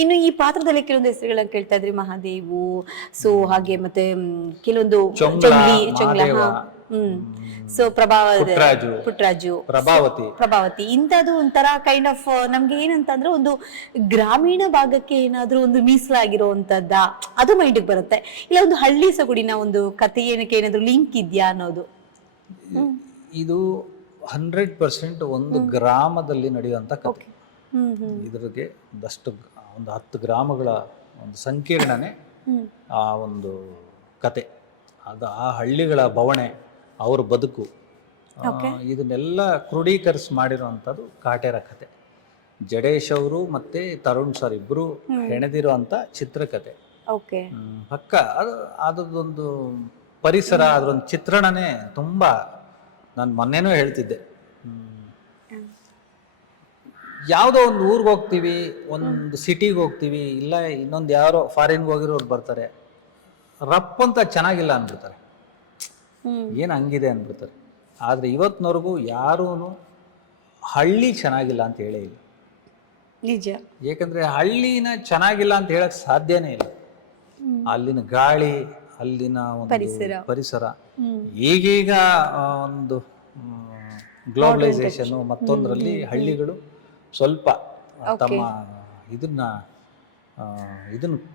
ಇನ್ನು ಈ ಪಾತ್ರದಲ್ಲಿ ಕೆಲವೊಂದು ಹೆಸರುಗಳನ್ನ ಕೇಳ್ತಾ ಇದ್ರಿ, ಮಹಾದೇವು, ಸೊ ಹಾಗೆ ಮತ್ತೆ ಕೆಲವೊಂದು ಚೊಂಗ್ಲ, ಸೊ ಪುಟ್ಟರಾಜು, ಪ್ರಭಾವತಿ ಇಂಥದ್ದು ಒಂಥರ ಕೈಂಡ್ ಆಫ್ ನಮ್ಗೆ ಏನಂತಂದ್ರೆ ಒಂದು ಗ್ರಾಮೀಣ ಭಾಗಕ್ಕೆ ಏನಾದ್ರೂ ಒಂದು ಮೀಸಲಾಗಿರುವಂತದ್ದ ಅದು ಮೈಂಡಿಗೆ ಬರುತ್ತೆ, ಇಲ್ಲ ಒಂದು ಹಳ್ಳಿ ಸೊಗಡಿನ ಒಂದು ಕಥೆ ಏನಕ್ಕೆ ಏನಾದ್ರು ಲಿಂಕ್ ಇದೆಯಾ ಅನ್ನೋದು. ಇದು 100% ಒಂದು ಗ್ರಾಮದಲ್ಲಿ ನಡೆಯುವಂತ ಕಥೆ. ಇದ್ರಿಗೆ ಒಂದು 10 ಗ್ರಾಮಗಳ ಒಂದು ಸಂಕೀರ್ಣನೆ ಆ ಒಂದು ಕತೆ. ಅದು ಆ ಹಳ್ಳಿಗಳ ಬವಣೆ, ಅವ್ರ ಬದುಕು, ಇದನ್ನೆಲ್ಲ ಕ್ರೋಢೀಕರಿಸಿ ಮಾಡಿರುವಂಥದ್ದು ಕಾಟೇರ ಕತೆ. ಜಡೇಶ್ ಅವರು ಮತ್ತೆ ತರುಣ್ ಸರ್ ಇಬ್ಬರು ಹೆಣೆದಿರುವಂಥ ಚಿತ್ರಕಥೆ. ಪಕ್ಕ ಅದೊಂದು ಪರಿಸರ, ಅದರೊಂದು ಚಿತ್ರಣನೇ ತುಂಬಾ, ನಾನು ಮೊನ್ನೆನೂ ಹೇಳ್ತಿದ್ದೆ, ಯಾವುದೋ ಒಂದು ಊರಿಗೆ ಹೋಗ್ತೀವಿ, ಒಂದು ಸಿಟಿಗೆ ಹೋಗ್ತೀವಿ, ಇಲ್ಲ ಇನ್ನೊಂದು ಯಾರೋ ಫಾರಿನ್ಗೆ ಹೋಗಿರೋರು ಬರ್ತಾರೆ, ರಪ್ ಅಂತ ಚೆನ್ನಾಗಿಲ್ಲ ಅಂದ್ಬಿಡ್ತಾರೆ, ಏನು ಹಂಗಿದೆ ಅಂದ್ಬಿಡ್ತಾರೆ. ಆದರೆ ಇವತ್ತಿನವರೆಗೂ ಯಾರೂ ಹಳ್ಳಿ ಚೆನ್ನಾಗಿಲ್ಲ ಅಂತ ಹೇಳೇ ಇಲ್ಲ. ನಿಜ. ಏಕೆಂದರೆ ಹಳ್ಳಿನ ಚೆನ್ನಾಗಿಲ್ಲ ಅಂತ ಹೇಳಕ್ ಸಾಧ್ಯನೇ ಇಲ್ಲ. ಅಲ್ಲಿನ ಗಾಳಿ, ಅಲ್ಲಿನ ಒಂದು ಪರಿಸರ, ಈಗೀಗ ಒಂದು ಗ್ಲೋಬಲೈಸೇಷನ್ ಮತ್ತೊಂದರಲ್ಲಿ ಹಳ್ಳಿಗಳು ಸ್ವಲ್ಪ ತಮ್ಮ ಇದನ್ನ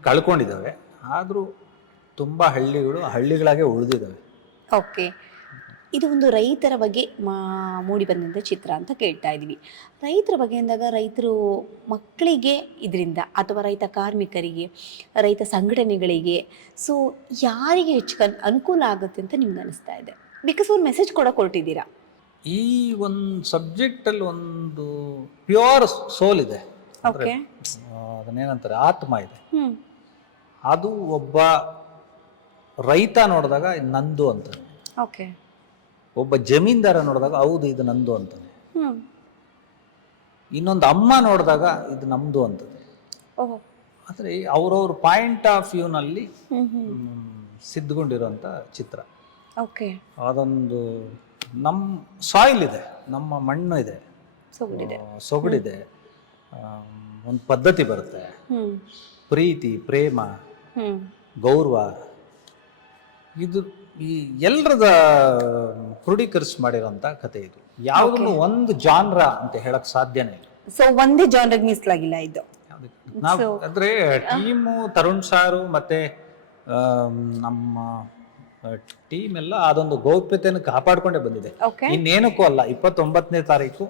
ಕಳ್ಕೊಂಡಿದ್ದಾವೆ. ಆದರೂ ತುಂಬ ಹಳ್ಳಿಗಳಾಗೆ ಉಳಿದಿದ್ದಾವೆ. ಓಕೆ, ಇದು ಒಂದು ರೈತರ ಬಗ್ಗೆ ಮೂಡಿ ಬಂದಂಥ ಚಿತ್ರ ಅಂತ ಕೇಳ್ತಾ ಇದ್ದೀವಿ. ರೈತರ ಬಗ್ಗೆ ಅಂದಾಗ ರೈತರು ಮಕ್ಕಳಿಗೆ ಇದರಿಂದ, ಅಥವಾ ರೈತ ಕಾರ್ಮಿಕರಿಗೆ, ರೈತ ಸಂಘಟನೆಗಳಿಗೆ, ಸೊ ಯಾರಿಗೆ ಹೆಚ್ಚು ಅನುಕೂಲ ಆಗುತ್ತೆ ಅಂತ ನಿಮ್ಗೆ ಅನಿಸ್ತಾ ಇದೆ? ಬಿಕಾಸ್ ಒಂದು ಮೆಸೇಜ್ ಕೊಡೋಕೆ ಹೊರಟಿದ್ದೀರಾ. ಈ ಒಂದು ಸಬ್ಜೆಕ್ಟಲ್ಲಿ ಒಂದು ಪ್ಯೂರ್ ಸೋಲ್ ಇದೆ, ಅದನ್ನೇನಂತಾರೆ ಆತ್ಮ ಇದೆ. ಅದು ಒಬ್ಬ ರೈತ ನೋಡಿದಾಗ ನಂದು ಅಂತಾನೆ, ಒಬ್ಬ ಜಮೀನ್ದಾರ ನೋಡಿದಾಗ ಹೌದು ಇದು ನಂದು ಅಂತಾನೆ, ಇನ್ನೊಂದು ಅಮ್ಮ ನೋಡಿದಾಗ ಇದು ನಮ್ದು ಅಂತದೆ. ಆದರೆ ಅವ್ರವ್ರ ಪಾಯಿಂಟ್ ಆಫ್ ವ್ಯೂನಲ್ಲಿ ಸಿದ್ಧಗೊಂಡಿರುವಂಥ ಚಿತ್ರ. ಅದೊಂದು ನಮ್ಮ ಸಾಯಿಲ್ ಇದೆ, ನಮ್ಮ ಮಣ್ಣು ಇದೆ, ಸೊಗಡಿದೆ, ಒಂದು ಪದ್ಧತಿ ಬರುತ್ತೆ, ಪ್ರೀತಿ, ಪ್ರೇಮ, ಗೌರವ, ಇದು ಈ ಎಲ್ಲರದ ಕ್ರೋಢೀಕರಿಸಿ ಮಾಡಿರೋಂಥ ಕತೆ. ಇದು ಯಾವುದನ್ನು ಒಂದು ಜಾನ್ರ ಅಂತ ಹೇಳಕ್ ಸಾಧ್ಯನೇ ಇಲ್ಲ. ಸೊ ಒಂದೇ ಜಾನ್ರಿಗೆ ಮೀಸಲಾಗಿಲ್ಲ ಇದು. ನಾವು ಅಂದ್ರೆ ಟೀಮು ತರುಣ್ ಸಾರು ಮತ್ತೆ ನಮ್ಮ ಟೀಮ್ ಎಲ್ಲ ಅದೊಂದು ಗೌಪ್ಯತೆಯನ್ನು ಕಾಪಾಡ್ಕೊಂಡೇ ಬಂದಿದೆ. ಇನ್ನೇನಕ್ಕೂ ಅಲ್ಲ, 29ನೇ ತಾರೀಕು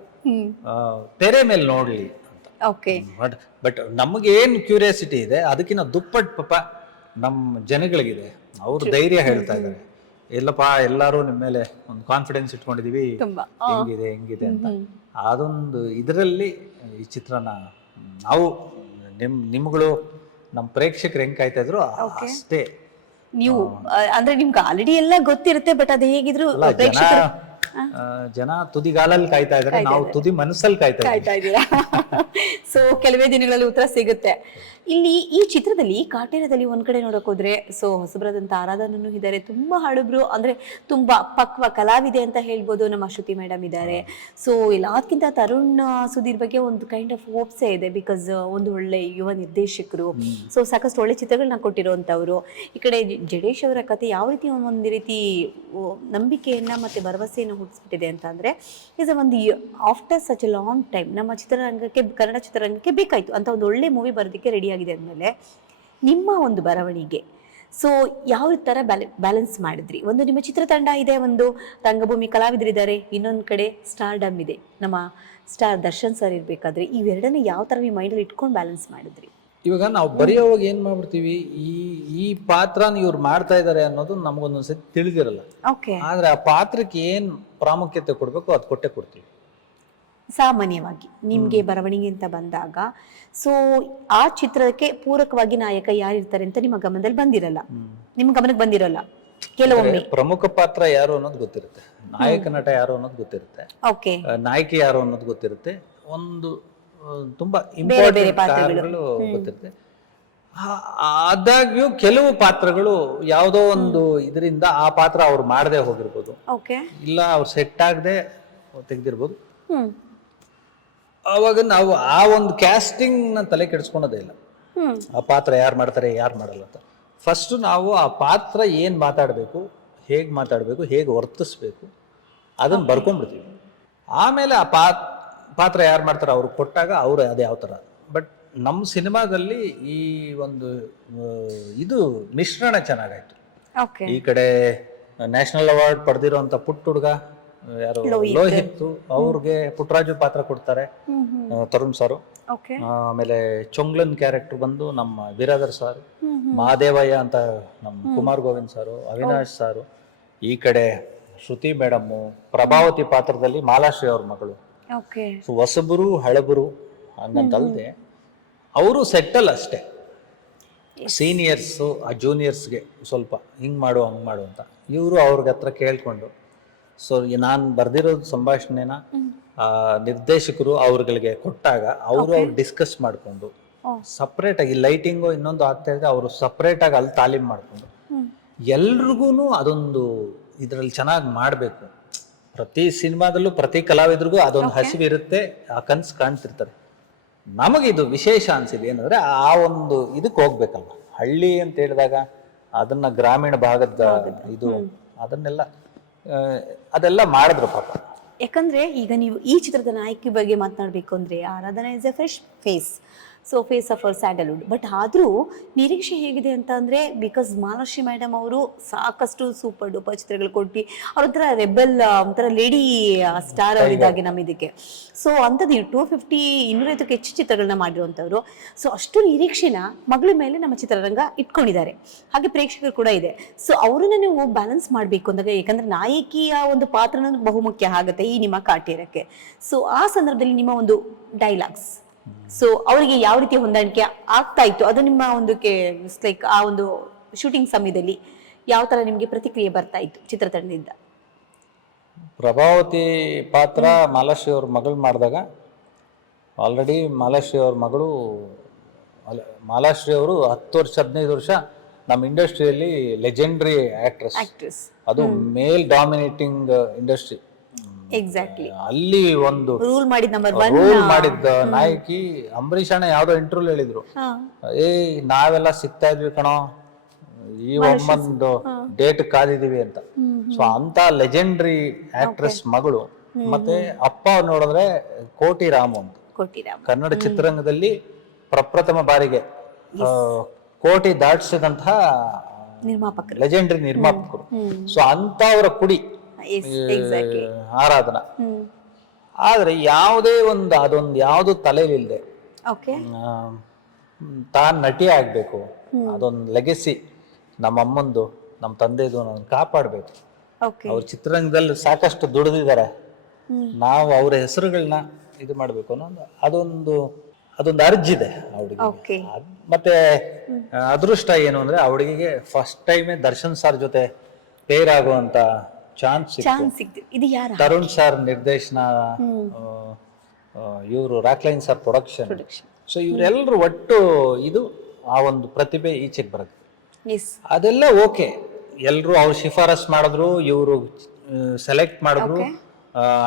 ತೆರೆ ಮೇಲೆ ನೋಡ್ಲಿ ಅಂತ. ಬಟ್ ನಮ್ಗೆ ಏನ್ ಕ್ಯೂರಿಯಾಸಿಟಿ ಇದೆ ಅದಕ್ಕಿಂತ ದುಪ್ಪಟ್ಟು ಪಾಪ ನಮ್ಮ ಜನಗಳಿಗಿದೆ. ಅವ್ರು ಧೈರ್ಯ ಹೇಳ್ತಾ ಇದ್ದಾರೆ, ಎಲ್ಲಪ್ಪ ಎಲ್ಲಾರು ನಿಮ್ಮ ಮೇಲೆ ಒಂದು ಕಾನ್ಫಿಡೆನ್ಸ್ ಇಟ್ಕೊಂಡಿದೀವಿ, ಹೆಂಗಿದೆ ಅಂತ. ಅದೊಂದು ಇದರಲ್ಲಿ ಈ ಚಿತ್ರನ ನಾವು ನಿಮ್ಗಳು ನಮ್ಮ ಪ್ರೇಕ್ಷಕರು ಹೆಂಗ್ ಕಾಯ್ತಾ ಇದ್ರು ಅಷ್ಟೇ. ನೀವು ಅಂದ್ರೆ ನಿಮ್ಗೆ ಆಲ್ರೆಡಿ ಎಲ್ಲ ಗೊತ್ತಿರುತ್ತೆ, ಬಟ್ ಅದು ಹೇಗಿದ್ರು ಜನ ತುದಿಗಾಲಲ್ಲಿ ಕಾಯ್ತಾ ಇದ್ದಾರೆ, ನಾವು ತುದಿ ಮನಸ್ಸಲ್ಲಿ ಕಾಯ್ತಾ ಇದ್ದೀರಾ. ಸೊ ಕೆಲವೇ ದಿನಗಳಲ್ಲಿ ಉತ್ತರ ಸಿಗುತ್ತೆ. ಇಲ್ಲಿ ಈ ಚಿತ್ರದಲ್ಲಿ ಕಾಟೇರದಲ್ಲಿ ಒಂದ್ ಕಡೆ ನೋಡಕ್ ಹೋದ್ರೆ ಸೊ ಹೊಸಬರಾದಂತ ಆರಾಧನೂ ಇದ್ದಾರೆ, ತುಂಬಾ ಹಳಬ್ರು, ಅಂದ್ರೆ ತುಂಬಾ ಪಕ್ವ ಕಲಾವಿದೆ ಅಂತ ಹೇಳ್ಬೋದು. ನಮ್ಮ ಶ್ರುತಿ ಮೇಡಮ್ ಇದ್ದಾರೆ. ಸೊ ಎಲ್ಲದಕ್ಕಿಂತ ತರುಣ್ ಸುಧೀರ್ ಬಗ್ಗೆ ಒಂದು ಕೈಂಡ್ ಆಫ್ ಹೋಪ್ಸೇ ಇದೆ, ಬಿಕಾಸ್ ಒಂದು ಒಳ್ಳೆ ಯುವ ನಿರ್ದೇಶಕರು, ಸೊ ಸಾಕಷ್ಟು ಒಳ್ಳೆ ಚಿತ್ರಗಳನ್ನ ಕೊಟ್ಟಿರುವಂತವ್ರು. ಈ ಕಡೆ ಜಡೇಶ್ ಅವರ ಕತೆ ಯಾವ ರೀತಿ ಒಂದು ರೀತಿ ನಂಬಿಕೆಯನ್ನ ಮತ್ತೆ ಭರವಸೆಯನ್ನು ಹುಟ್ಟಿಸ್ಬಿಟ್ಟಿದೆ ಅಂತ ಅಂದ್ರೆ, ಇಸ್ ಒಂದು after such A long time ನಮ್ಮ ಚಿತ್ರರಂಗಕ್ಕೆ, ಕನ್ನಡ ಚಿತ್ರರಂಗಕ್ಕೆ ಬೇಕಾಯ್ತು ಅಂತ ಒಂದು ಒಳ್ಳೆ ಮೂವಿ ಬರೋದಕ್ಕೆ ರೆಡಿ ಆಗಿದೆ ಅಂದಮೇಲೆ ನಿಮ್ಮ ಒಂದು ಬರವಣಿಗೆ ಸೊ ಯಾವ ತರ ಬ್ಯಾಲೆನ್ಸ್ ಮಾಡಿದ್ರಿ? ಒಂದು ನಿಮ್ಮ ಚಿತ್ರತಂಡ ಇದೆ, ಒಂದು ರಂಗಭೂಮಿ ಕಲಾವಿದರಿದ್ದಾರೆ, ಇನ್ನೊಂದು ಕಡೆ ಸ್ಟಾರ್ಡಮ್ ಇದೆ, ನಮ್ಮ ಸ್ಟಾರ್ ದರ್ಶನ್ ಸರ್ ಇರ್ಬೇಕಾದ್ರೆ ಇವೆರಡನ್ನ ಯಾವ ತರ ನೀವು ಮೈಂಡಲ್ಲಿ ಇಟ್ಕೊಂಡು ಬ್ಯಾಲೆನ್ಸ್ ಮಾಡಿದ್ರಿ? ಇವಾಗ ನಾವು ಬರೆಯೋವಾಗ ಏನ್ ಮಾಡ್ಬಿಡ್ತೀವಿ, ಈ ಪಾತ್ರನ ಇವ್ರು ಮಾಡ್ತಾ ಇದಾರೆ ಅನ್ನೋದು ನಮಗೊಂದೊಂದ್ಸತಿ ತಿಳಿದಿರಲ್ಲ. ಆದ್ರೆ ಆ ಪಾತ್ರಕ್ಕೆ ಏನ್ ಪ್ರಾಮುಖ್ಯತೆ ಕೊಡ್ಬೇಕು ಅದು ಕೊಟ್ಟೆ ಕೊಡ್ತೀವಿ. ಸಾಮಾನ್ಯವಾಗಿ ನಿಮ್ಗೆ ಬರವಣಿಗೆ ಅಂತ ಬಂದಾಗ ಸೊ ಆ ಚಿತ್ರಕ್ಕೆ ಪೂರಕವಾಗಿ ನಾಯಕ ಯಾರಿರ್ತಾರೆ ಅಂತ ನಿಮ್ಮ ಗಮನದಲ್ಲಿ ಬಂದಿರಲ್ಲ, ನಿಮ್ಮ ಗಮನಕ್ಕೆ ಬಂದಿರಲ್ಲ. ಕೆಲವೊಮ್ಮೆ ಪ್ರಮುಖ ಪಾತ್ರ ಯಾರು ಅನ್ನೋದು ಗೊತ್ತಿರುತ್ತೆ, ನಾಯಕ ನಟ ಯಾರು ಅನ್ನೋದು ಗೊತ್ತಿರುತ್ತೆ, ನಾಯಕಿ ಯಾರು ಅನ್ನೋದು ಗೊತ್ತಿರುತ್ತೆ, ಒಂದು ತುಂಬಾ ಇಂಪಾರ್ಟೆಂಟ್ ಪಾತ್ರಗಳು ಗೊತ್ತಿರುತ್ತೆ. ಆದಾಗ್ಯೂ ಕೆಲವು ಪಾತ್ರಗಳು ಯಾವುದೋ ಒಂದು ಇದರಿಂದ ಆ ಪಾತ್ರ ಅವ್ರು ಮಾಡದೆ ಹೋಗಿರ್ಬೋದು, ಇಲ್ಲ ಅವ್ರು ಸೆಟ್ ಆಗದೆ ತೆಗ್ದಿರ್ಬೋದು. ಅವಾಗ ನಾವು ಆ ಒಂದು ಕ್ಯಾಸ್ಟಿಂಗ್ ನ ತಲೆ ಕೆಡಿಸ್ಕೊಳೋದೇ ಇಲ್ಲ. ಆ ಪಾತ್ರ ಯಾರು ಮಾಡ್ತಾರೆ ಯಾರು ಮಾಡಲ್ಲ ಅಂತ. ಫಸ್ಟ್ ನಾವು ಆ ಪಾತ್ರ ಏನ್ ಮಾತಾಡಬೇಕು, ಹೇಗೆ ಮಾತಾಡಬೇಕು, ಹೇಗೆ ವರ್ತಿಸ್ಬೇಕು ಅದನ್ನ ಬರ್ಕೊಂಡ್ಬಿಡ್ತೀವಿ. ಆಮೇಲೆ ಆ ಪಾತ್ರ ಯಾರು ಮಾಡ್ತಾರೆ ಅವ್ರಿಗೆ ಕೊಟ್ಟಾಗ ಅವ್ರು ಅದು ಯಾವ ಥರ. ಬಟ್ ನಮ್ಮ ಸಿನಿಮಾದಲ್ಲಿ ಈ ಒಂದು ಇದು ಮಿಶ್ರಣ ಚೆನ್ನಾಗಾಯ್ತು. ಈ ಕಡೆ ನ್ಯಾಷನಲ್ ಅವಾರ್ಡ್ ಪಡೆದಿರೋಂಥ ಪುಟ್ಟ ಹುಡುಗ ಯಾರು ಲೋಹಿತ್, ಅವ್ರಿಗೆ ಪುಟ್ಟರಾಜು ಪಾತ್ರ ಕೊಡ್ತಾರೆ ತರುಣ್ ಸಾರು. ಆಮೇಲೆ ಚೊಂಗ್ಲನ್ ಕ್ಯಾರೆಕ್ಟರ್ ಬಂದು ನಮ್ಮ ಬಿರಾದರ್ ಸಾರ್, ಮಹಾದೇವಯ್ಯ ಅಂತ ನಮ್ಮ ಕುಮಾರ್ ಗೋವಿಂದ್ ಸಾರು, ಅವಿನಾಶ್ ಸಾರು. ಈ ಕಡೆ ಶ್ರುತಿ ಮೇಡಮ್ಮು, ಪ್ರಭಾವತಿ ಪಾತ್ರದಲ್ಲಿ ಮಾಲಾಶ್ರೀ ಅವ್ರ ಮಗಳು. ಸೊ ಹೊಸಬರು ಹಳಬರು ಹಂಗಂತಲ್ದೆ ಅವರು ಸೆಟ್ಟಲ್ ಅಷ್ಟೇ. ಸೀನಿಯರ್ಸು ಆ ಜೂನಿಯರ್ಸ್ಗೆ ಸ್ವಲ್ಪ ಹಿಂಗ್ ಮಾಡು ಹಂಗ್ ಮಾಡು ಅಂತ ಇವರು ಅವ್ರಿಗೆ ಹತ್ರ ಕೇಳ್ಕೊಂಡು, ಸೊ ನಾನು ಬರ್ದಿರೋದು ಸಂಭಾಷಣೆನ ನಿರ್ದೇಶಕರು ಅವ್ರಗಳಿಗೆ ಕೊಟ್ಟಾಗ ಅವರು ಡಿಸ್ಕಸ್ ಮಾಡ್ಕೊಂಡು ಸಪ್ರೇಟ್ ಆಗಿ ಲೈಟಿಂಗು ಇನ್ನೊಂದು ಆಗ್ತಾ ಇದೆ, ಅವರು ಸಪ್ರೇಟ್ ಆಗಿ ಅಲ್ಲಿ ತಾಲೀಮ್ ಮಾಡ್ಕೊಂಡು ಎಲ್ರಿಗೂ ಅದೊಂದು ಇದ್ರಲ್ಲಿ ಚೆನ್ನಾಗಿ ಮಾಡಬೇಕು. ಪ್ರತಿ ಸಿನಿಮಾದಲ್ಲೂ ಪ್ರತಿ ಕಲಾವಿದ್ರಿಗೂ ಅದೊಂದು ಹಸಿವು ಇರುತ್ತೆ, ಆ ಕನ್ಸು ಕಾಣ್ತಿರ್ತಾರೆ. ನಮಗಿದು ವಿಶೇಷ ಅನ್ಸಿದೆ ಏನಂದ್ರೆ ಆ ಒಂದು ಇದಕ್ಕೆ ಹೋಗ್ಬೇಕಲ್ಲ. ಹಳ್ಳಿ ಅಂತ ಹೇಳಿದಾಗ ಅದನ್ನ ಗ್ರಾಮೀಣ ಭಾಗದ ಇದು ಅದೆಲ್ಲ ಮಾಡಿದ್ರು ಪಾಪ. ಯಾಕಂದ್ರೆ ಈಗ ನೀವು ಈ ಚಿತ್ರದ ನಾಯಕಿ ಬಗ್ಗೆ ಮಾತನಾಡಬೇಕು ಅಂದ್ರೆ Aradhana is a fresh face, so face of our Sandalwood. But ಆದ್ರೂ ನಿರೀಕ್ಷೆ ಹೇಗಿದೆ ಅಂತ ಅಂದ್ರೆ, ಬಿಕಾಸ್ ಮಾಲಾಶ್ರೀ ಮೇಡಮ್ ಅವರು ಸಾಕಷ್ಟು ಸೂಪರ್ ಡೂಪರ್ ಚಿತ್ರಗಳು ಕೊಟ್ಟು ಅವ್ರೊಂಥರ ರೆಬೆಲ್ ಒಂಥರ ಲೇಡಿ ಸ್ಟಾರ್ ಅವರಿದ್ದಾಗೆ ನಮ್ಮ ಇದಕ್ಕೆ. ಸೊ ಅಂಥದ್ದು 250-200ಕ್ಕೂ ಹೆಚ್ಚು ಚಿತ್ರಗಳನ್ನ ಮಾಡಿರುವಂಥವ್ರು. ಸೊ ಅಷ್ಟು ನಿರೀಕ್ಷೆನ ಮಗಳ ಮೇಲೆ ನಮ್ಮ ಚಿತ್ರರಂಗ ಇಟ್ಕೊಂಡಿದ್ದಾರೆ, ಹಾಗೆ ಪ್ರೇಕ್ಷಕರು ಕೂಡ ಇದೆ. ಸೊ ಅವರನ್ನ ನೀವು ಬ್ಯಾಲೆನ್ಸ್ ಮಾಡಬೇಕು ಅಂದಾಗ, ಯಾಕಂದ್ರೆ ನಾಯಕಿಯ ಒಂದು ಪಾತ್ರನ ಬಹುಮುಖ್ಯ ಆಗುತ್ತೆ ಈ ನಿಮ್ಮ ಕಾಟೇರಕ್ಕೆ. ಸೊ ಆ ಸಂದರ್ಭದಲ್ಲಿ ನಿಮ್ಮ ಒಂದು ಡೈಲಾಗ್ಸ್, ಸೊ ಅವರಿಗೆ ಯಾವ ರೀತಿಯ ಹೊಂದಾಣಿಕೆ ಆಗ್ತಾ ಇತ್ತು, ಅದು ನಿಮ್ಮ ಒಂದು ಲೈಕ್ ಆ ಒಂದು ಶೂಟಿಂಗ್ ಸಮಯದಲ್ಲಿ ಯಾವ ತರ ನಿಮ್ಗೆ ಪ್ರತಿಕ್ರಿಯೆ ಬರ್ತಾ ಇತ್ತು ಚಿತ್ರತಂಡದಿಂದ? ಪ್ರಭಾವತಿ ಪಾತ್ರ ಮಾಲಾಶ್ರೀ ಅವ್ರ ಮಗಳು ಮಾಡಿದಾಗ, ಆಲ್ರೆಡಿ ಮಾಲಾಶ್ರೀ ಅವ್ರ ಮಗಳು, ಮಾಲಾಶ್ರೀ ಅವರು 10 ವರ್ಷ 15 ವರ್ಷ ನಮ್ಮ ಇಂಡಸ್ಟ್ರಿಯಲ್ಲಿ ಲೆಜೆಂಡ್ರಿ ಆಕ್ಟ್ರೆಸ್. ಅದು ಮೇಲ್ ಡಾಮಿನೇಟಿಂಗ್ ಇಂಡಸ್ಟ್ರಿ. ಎಕ್ಸಾಕ್ಟ್ಲಿ. ಅಲ್ಲಿ ಒಂದು ರೂಲ್ ಮಾಡಿದ್ದ ನಾಯಕಿ. ಅಂಬರೀಷ್ ಅಣ್ಣ ಯಾವ್ದೋ ಇಂಟರ್ವ್ಯೂ ಹೇಳಿದ್ರು, ನಾವೆಲ್ಲ ಸಿಗ್ತಾ ಇದ್ವಿ ಕಣೋ, ಈ ಒಮ್ಮಂದು ಡೇಟ್ ಕಾದಿದೀವಿ ಅಂತ. ಸೊ ಅಂತ ಲೆಜೆಂಡ್ರಿ ಆಕ್ಟ್ರೆಸ್ ಮಗಳು. ಮತ್ತೆ ಅಪ್ಪ ನೋಡಿದ್ರೆ ಕೋಟಿ ರಾಮು ಅಂತ, ಕನ್ನಡ ಚಿತ್ರರಂಗದಲ್ಲಿ ಪ್ರಪ್ರಥಮ ಬಾರಿಗೆ ಕೋಟಿ ದಾಟಿಸಿದಂತಹ ಲೆಜೆಂಡ್ರಿ ನಿರ್ಮಾಪಕರು. ಸೊ ಅಂತವರ ಕುಡಿ ಆರಾಧನಾ. ಆದ್ರೆ ಯಾವುದೇ ಒಂದು ಅದೊಂದು ಯಾವ್ದು ತಲೆಲಿಲ್ದೆ ತಾನ್ ನಟಿ ಆಗ್ಬೇಕು, ಅದೊಂದು ಲೆಗೆಸಿ ನಮ್ಮ ಅಮ್ಮಂದು ನಮ್ಮ ತಂದೆದು ನಾನು ಕಾಪಾಡ್ಬೇಕು. ಅವ್ರ ಚಿತ್ರರಂಗದಲ್ಲಿ ಸಾಕಷ್ಟು ದುಡಿದಿದ್ದಾರೆ, ನಾವು ಅವ್ರ ಹೆಸರುಗಳನ್ನ ಇದು ಮಾಡ್ಬೇಕು ಅನ್ನೋ ಅದೊಂದು ಅರ್ಜಿದೆ ಅವಳಿಗೆ. ಮತ್ತೆ ಅದೃಷ್ಟ ಏನು ಅಂದ್ರೆ ಅವಳಿಗೆ ಫಸ್ಟ್ ಟೈಮೇ ದರ್ಶನ್ ಸರ್ ಜೊತೆ ಪೇರ್ ಆಗುವಂತ ಚಾನ್ಸ್ ಸಿಕ್ತು. ತರುಣ್ ಸರ್ ನಿರ್ದೇಶನ, ಇವರು ರಾಕ್ಲೈನ್ ಸರ್ ಪ್ರೊಡಕ್ಷನ್. ಸೊ ಇವರೆಲ್ಲರೂ ಒಟ್ಟು ಇದು ಆ ಒಂದು ಪ್ರತಿಭೆ ಈಚೆಗೆ ಬರುತ್ತೆ. ಅದೆಲ್ಲ ಓಕೆ, ಎಲ್ರು ಅವ್ರು ಶಿಫಾರಸ್ ಮಾಡಿದ್ರು, ಇವರು ಸೆಲೆಕ್ಟ್ ಮಾಡಿದ್ರು,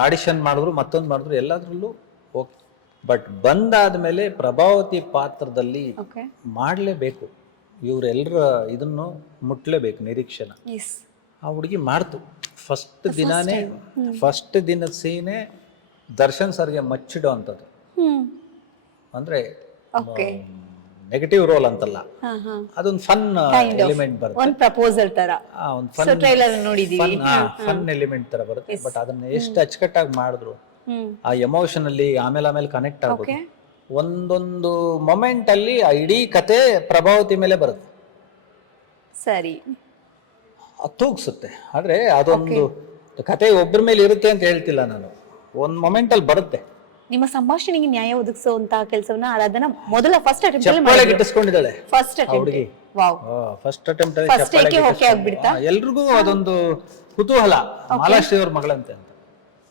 ಆಡಿಷನ್ ಮಾಡಿದ್ರು, ಮತ್ತೊಂದು ಮಾಡಿದ್ರು, ಎಲ್ಲದ್ರಲ್ಲೂ ಓಕೆ. ಬಟ್ ಬಂದಾದ್ಮೇಲೆ ಪ್ರಭಾವತಿ ಪಾತ್ರದಲ್ಲಿ ಮಾಡ್ಲೇಬೇಕು, ಇವರೆಲ್ಲರ ಇದನ್ನು ಮುಟ್ಲೇಬೇಕು ನಿರೀಕ್ಷೆನ. ಆ ಹುಡುಗಿ ಮಾಡ್ತು. ಫಸ್ಟ್ ದಿನದ ಸೀನೆ ದರ್ಶನ್ ಸರ್ಗೆ ಮಚ್ಚಿಡೋ ಅಂತದ್ದು. ಅಂದ್ರೆ ನೆಗೆಟಿವ್ ರೋಲ್ ಅಂತಲ್ಲ, ಅದೊಂದು ಫನ್ ಎಲಿಮೆಂಟ್ ಬರುತ್ತೆ, ಫನ್ ಎಲಿಮೆಂಟ್ ತರ ಬರುತ್ತೆ. ಬಟ್ ಅದನ್ನ ಎಷ್ಟು ಅಚ್ಚುಕಟ್ಟಾಗಿ ಮಾಡಿದ್ರು, ಆ ಎಮೋಷನ್ ಅಲ್ಲಿ ಆಮೇಲೆ ಕನೆಕ್ಟ್ ಆಗುತ್ತೆ. ಒಂದೊಂದು ಮೊಮೆಂಟ್ ಅಲ್ಲಿ ಆ ಇಡೀ ಕತೆ ಪ್ರಭಾವತಿ ಮೇಲೆ ಬರುತ್ತೆ, ಸರಿ ತೂಗ್ಸುತ್ತೆ. ಆದ್ರೆ ಅದೊಂದು ಕತೆ ಒಬ್ಬರ ಮೇಲೆ ಇರುತ್ತೆ ಅಂತ ಹೇಳ್ತಿಲ್ಲ ನಾನು, ಒಂದ್ ಮೊಮೆಂಟ್ ಅಲ್ಲಿ ಬರುತ್ತೆ. ನಿಮ್ಮ ಸಂಭಾಷಣೆಗೆ ನ್ಯಾಯ ಒದಗಿಸುವಂತಹ ಕೆಲಸವನ್ನ ಆರಾಧನಾ ಮೊದಲ ಫಸ್ಟ್ ಅಟೆಂಪ್ಟ್ ಅಲ್ಲಿ ಗಿಟ್ಟಿಸ್ಕೊಂಡಿದ್ದಾಳೆ. ಫಸ್ಟ್ ಅಟೆಂಪ್ಟ್ ಎಲ್ರಿಗೂ ಅದೊಂದು ಕುತೂಹಲ, ಮಾಲಾಶ್ರೀ ಅವ್ರ ಮಗಳಂತೆ ಅಂತ.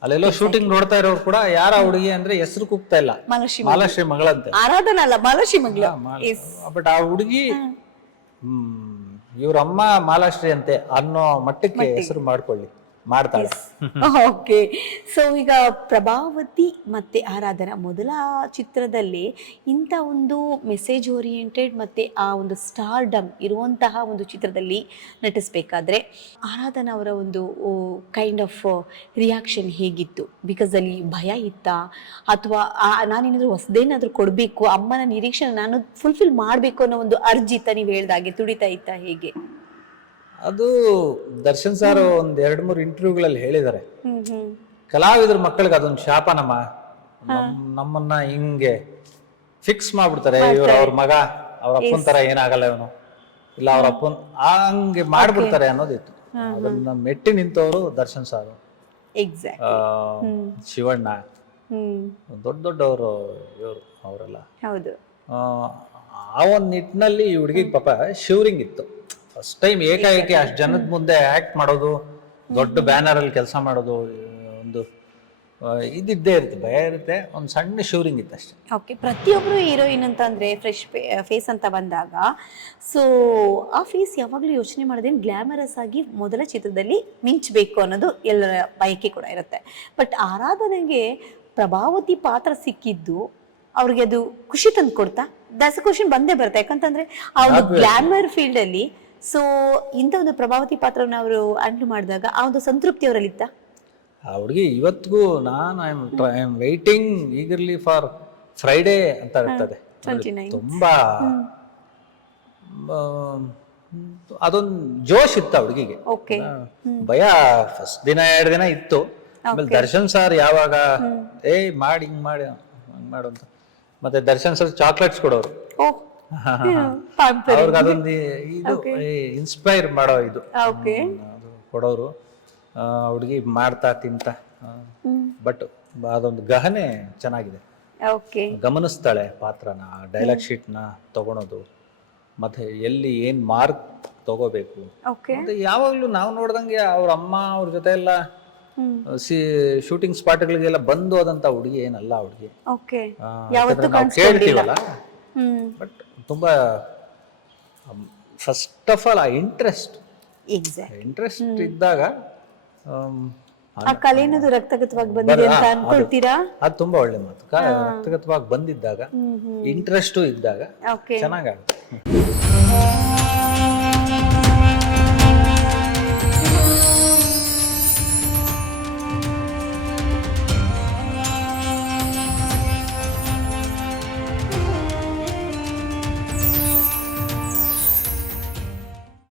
ಅಲ್ಲೆಲ್ಲೋ ಶೂಟಿಂಗ್ ನೋಡ್ತಾ ಇರೋರು ಕೂಡ ಯಾರ ಹುಡುಗಿ ಅಂದ್ರೆ ಹೆಸರು ಕೂಗ್ತಾ ಇಲ್ಲ, ಮಾಲಾಶ್ರೀ ಮಗಳಂತೆ. ಆರಾಧನಾ ಅಲ್ಲ, ಮಾಲಾಶ್ರೀ ಮಗಳ. ಬಟ್ ಆ ಹುಡುಗಿ ಇವ್ರ ಅಮ್ಮ ಮಾಲಾಶ್ರೀ ಅಂತೆ ಅನ್ನೋ ಮಟ್ಟಕ್ಕೆ ಹೆಸರು ಮಾಡ್ಕೊಳ್ಳಿ. ಮಾಡ್ತಾಳೆ. ಓಕೆ. ಸೊ ಈಗ ಪ್ರಭಾವತಿ ಮತ್ತೆ ಆರಾಧನಾ ಮೊದಲ ಚಿತ್ರದಲ್ಲಿ ಇಂಥ ಒಂದು ಮೆಸೇಜ್ ಓರಿಯೆಂಟೆಡ್ ಮತ್ತೆ ಆ ಒಂದು ಸ್ಟಾರ್ಡಮ್ ಇರುವಂತಹ ಒಂದು ಚಿತ್ರದಲ್ಲಿ ನಟಿಸ್ಬೇಕಾದ್ರೆ ಆರಾಧನಾ ಅವರ ಒಂದು ಕೈಂಡ್ ಆಫ್ ರಿಯಾಕ್ಷನ್ ಹೇಗಿತ್ತು? ಬಿಕಾಸ್ ಅಲ್ಲಿ ಭಯ ಇತ್ತಾ, ಅಥವಾ ನಾನೇನಾದ್ರೂ ಹೊಸದೇನಾದ್ರೂ ಕೊಡಬೇಕು, ಅಮ್ಮನ ನಿರೀಕ್ಷೆ ನಾನು ಫುಲ್ಫಿಲ್ ಮಾಡಬೇಕು ಅನ್ನೋ ಒಂದು ಅರ್ಜಿ ಇತ್ತ, ನೀವು ಹೇಳ್ದಾಗೆ ತುಡಿತಾ ಇತ್ತ, ಹೇಗೆ? ಅದು ದರ್ಶನ್ ಸರ್ ಒಂದ್ 2-3 ಇಂಟರ್ವ್ಯೂಗಳಲ್ಲಿ ಹೇಳಿದ್ದಾರೆ, ಕಲಾವಿದ್ರ ಮಕ್ಕಳಿಗೆ ಅದೊಂದು ಶಾಪನಮ್ಮ, ನಮ್ಮನ್ನ ಹಿಂಗೆ ಫಿಕ್ಸ್ ಮಾಡ್ಬಿಡ್ತಾರೆ, ಇವ್ರ ಅವ್ರ ಮಗ ಅವ್ರ ಅಪ್ಪನ ತರ ಏನಾಗಲ್ಲ ಇವನು, ಇಲ್ಲ ಅವ್ರ ಅಪ್ಪನ್ ಹಂಗೆ ಮಾಡ್ಬಿಡ್ತಾರೆ ಅನ್ನೋದಿತ್ತು. ಅದನ್ನ ಮೆಟ್ಟಿ ನಿಂತವರು ದರ್ಶನ್ ಸಾರು, ಶಿವಣ್ಣ, ದೊಡ್ಡ ದೊಡ್ಡವರು ಇವರು ಅವರೆಲ್ಲ. ಹೌದು. ಆ ಒಂದ್ ನಿಟ್ಟಿನಲ್ಲಿ ಈ ಹುಡುಗಿಗೆ ಪಾಪ ಶಿವರಿಂಗ್ ಇತ್ತು. ಫಸ್ಟ್ ಟೈಮ್ ಏಕಾಏಕಿ ಅಷ್ಟು ಜನದ ಮುಂದೆ ಆಕ್ಟ್ ಮಾಡೋದು, ದೊಡ್ಡ ಬ್ಯಾನರ್ ಅಲ್ಲಿ ಕೆಲಸ ಮಾಡೋದು, ಒಂದು ಇದ್ದಿದ್ದೇ ಇರುತ್ತೆ, ಭಯ ಇರುತ್ತೆ, ಒಂದು ಸಣ್ಣ ಶಿವರಿಂಗ್ ಇತ್ತು ಅಷ್ಟೇ. ಓಕೆ. ಪ್ರತಿಯೊಬ್ಬರು ಹೀರೋಯಿನ್ ಅಂತ ಅಂದ್ರೆ ಫ್ರೆಶ್ ಫೇಸ್ ಅಂತ ಬಂದಾಗ ಸೊ ಆ ಫೇಸ್ ಯಾವಾಗಲೂ ಯೋಚನೆ ಮಾಡೋದೇನು ಗ್ಲಾಮರಸ್ ಆಗಿ ಮೊದಲ ಚಿತ್ರದಲ್ಲಿ ಮಿಂಚಬೇಕು ಅನ್ನೋದು ಎಲ್ಲರ ಬಯಕೆ ಕೂಡ ಇರುತ್ತೆ. ಬಟ್ ಆರಾಧನೆಗೆ ಪ್ರಭಾವತಿ ಪಾತ್ರ ಸಿಕ್ಕಿದ್ದು ಅವ್ರಿಗೆ ಅದು ಖುಷಿ ತಂದು ಕೊಡ್ತಾ? ದಟ್ಸ್ ಕ್ವಶನ್ ಬಂದೇ ಬರುತ್ತೆ. ಯಾಕಂತಂದ್ರೆ ಆ ಒಂದು ಗ್ಲಾಮರ್ ಫೀಲ್ಡ್ ಅಲ್ಲಿ ಸೊ ಇಂಥ ಒಂದು ಪ್ರಭಾವತಿ ಪಾತ್ರವನ್ನು ಅವರು ಹ್ಯಾಂಡಲ್ ಮಾಡಿದಾಗ ಆ ಒಂದು ಸಂತೃಪ್ತಿ ಅವರಲ್ಲಿ ಇತ್ತ? ಆ ಹುಡುಗಿ ಇವತ್ತಿಗೂ ನಾನು I am waiting eagerly for Friday ಅಂತ ಇರ್ತದೆ. ತುಂಬಾ ಅದೊಂದು ಜೋಶ್ ಇತ್ತು ಆ ಹುಡುಗಿಗೆ. ಭಯ ಫಸ್ಟ್ ದಿನ 2 ದಿನ ಇತ್ತು. ಆಮೇಲೆ ದರ್ಶನ್ ಸರ್ ಯಾವಾಗ ಮಾಡಿ ಹಿಂಗ್ ಮಾಡಿ ಹಂಗ್ ಮಾಡು ಅಂತ, ಮತ್ತೆ ದರ್ಶನ್ ಸರ್ ಚಾಕ್ಲೇಟ್ಸ್ ಕೊಡೋರು, ಅವ್ರಿಗೆ ಅದೊಂದು ಇದು ಇನ್ಸ್ಪೈರ್ ಮಾಡೋ ಇದು ಅದು ಕೊಡೋರು. ಹುಡುಗಿ ಮಾಡ್ತಾ ತಿಂತ, ಬಟ್ ಅದೊಂದು ಗಹನೆ ಚೆನ್ನಾಗಿದೆ, ಗಮನಿಸ್ತಾಳೆ ಪಾತ್ರನ, ಡೈಲಾಗ್ ಶೀಟ್ ನ ತಗೊಳೋದು, ಮತ್ತೆ ಎಲ್ಲಿ ಏನ್ ಮಾರ್ಕ್ ತಗೋಬೇಕು. ಯಾವಾಗ್ಲೂ ನಾವು ನೋಡ್ದಂಗೆ ಅವ್ರ ಅಮ್ಮ ಅವ್ರ ಜೊತೆ ಎಲ್ಲ ಶೂಟಿಂಗ್ ಸ್ಪಾಟ್ಗಳಿಗೆಲ್ಲ ಬಂದು ಹೋದಂತ ಹುಡುಗಿ ಏನಲ್ಲ ಹುಡುಗಿ. ನಾವು ಕೇಳ್ತೀವಲ್ಲ, ಬಟ್ ತುಂಬಾ ಫಸ್ಟ್ ಆಫ್ ಆಲ್ ಆ ಇಂಟ್ರೆಸ್ಟ್ ಇದ್ದಾಗ ಕಲೆನದು ರಕ್ತಗತವಾಗಿ ಬಂದಿದೆ ಅಂತ ಅನ್ಕೊಳ್ತೀರಾ? ಅದು ತುಂಬಾ ಒಳ್ಳೆ ಮಾತು. ರಕ್ತಗತವಾಗಿ ಬಂದಿದ್ದಾಗ, ಇಂಟ್ರೆಸ್ಟ್ ಇದ್ದಾಗ ಚೆನ್ನಾಗಾಗುತ್ತೆ.